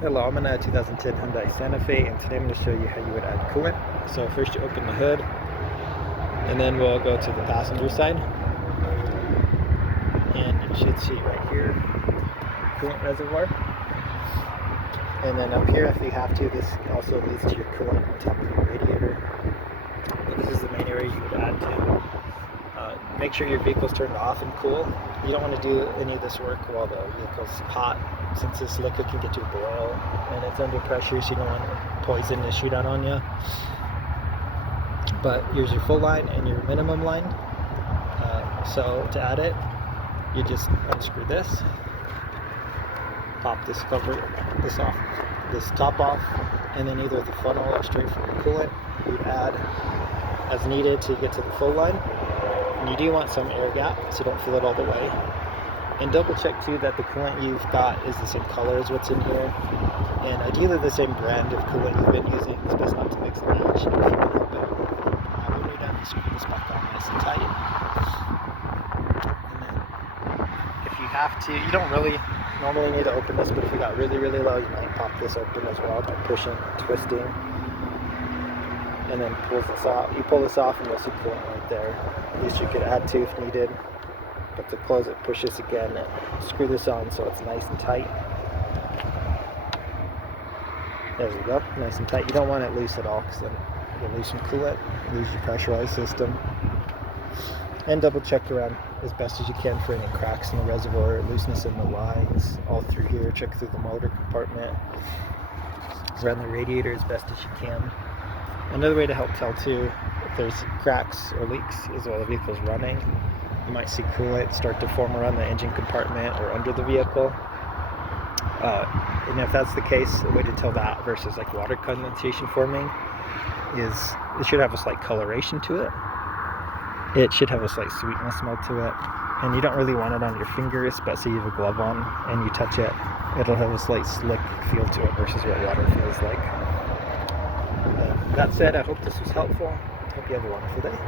Hello, I'm in a 2010 Hyundai Santa Fe, and today I'm going to show you how you would add coolant. So first you open the hood, and then we'll go to the passenger side, and you should see right here, coolant reservoir. And then up here, if you have to, this also leads to your coolant on top of your radiator. But this is the main area you would add to. Make sure your vehicle's turned off and cool. You don't want to do any of this work while the vehicle's hot, since this liquid can get to a boil and it's under pressure, so you don't want poison to shoot out on you. But here's your full line and your minimum line. So to add it, you just unscrew this, pop this top off, and then either the funnel or straight from your coolant, you add as needed to get to the full line. And you do want some air gap so don't fill it all the way. And double check too that the coolant you've got is the same color as what's in here, and ideally the same brand of coolant you've been using. It's best not to mix and match if you can help it. When you're done, screw this back on nice and tight. And then if you have to, you don't really normally need to open this, but if you got really low, you might pop this open as well by pushing, twisting, and then pulls this off. You pull this off and you'll see coolant right there. At least you could add to if needed. But to close it, push this again and screw this on so it's nice and tight. There we go, nice and tight. You don't want it loose at all, because then you'll lose some coolant, lose your pressurized system. And double check around as best as you can for any cracks in the reservoir, looseness in the lines, all through here. Check through the motor compartment, around the radiator as best as you can. Another way to help tell too if there's cracks or leaks is while the vehicle's running. You might see coolant start to form around the engine compartment or under the vehicle. And if that's the case, the way to tell that versus like water condensation forming is it should have a slight coloration to it. It should have a slight sweetness smell to it. And you don't really want it on your fingers, but say you have a glove on and you touch it, it'll have a slight slick feel to it versus what water feels like. That said, I hope this was helpful. Hope you have a wonderful day.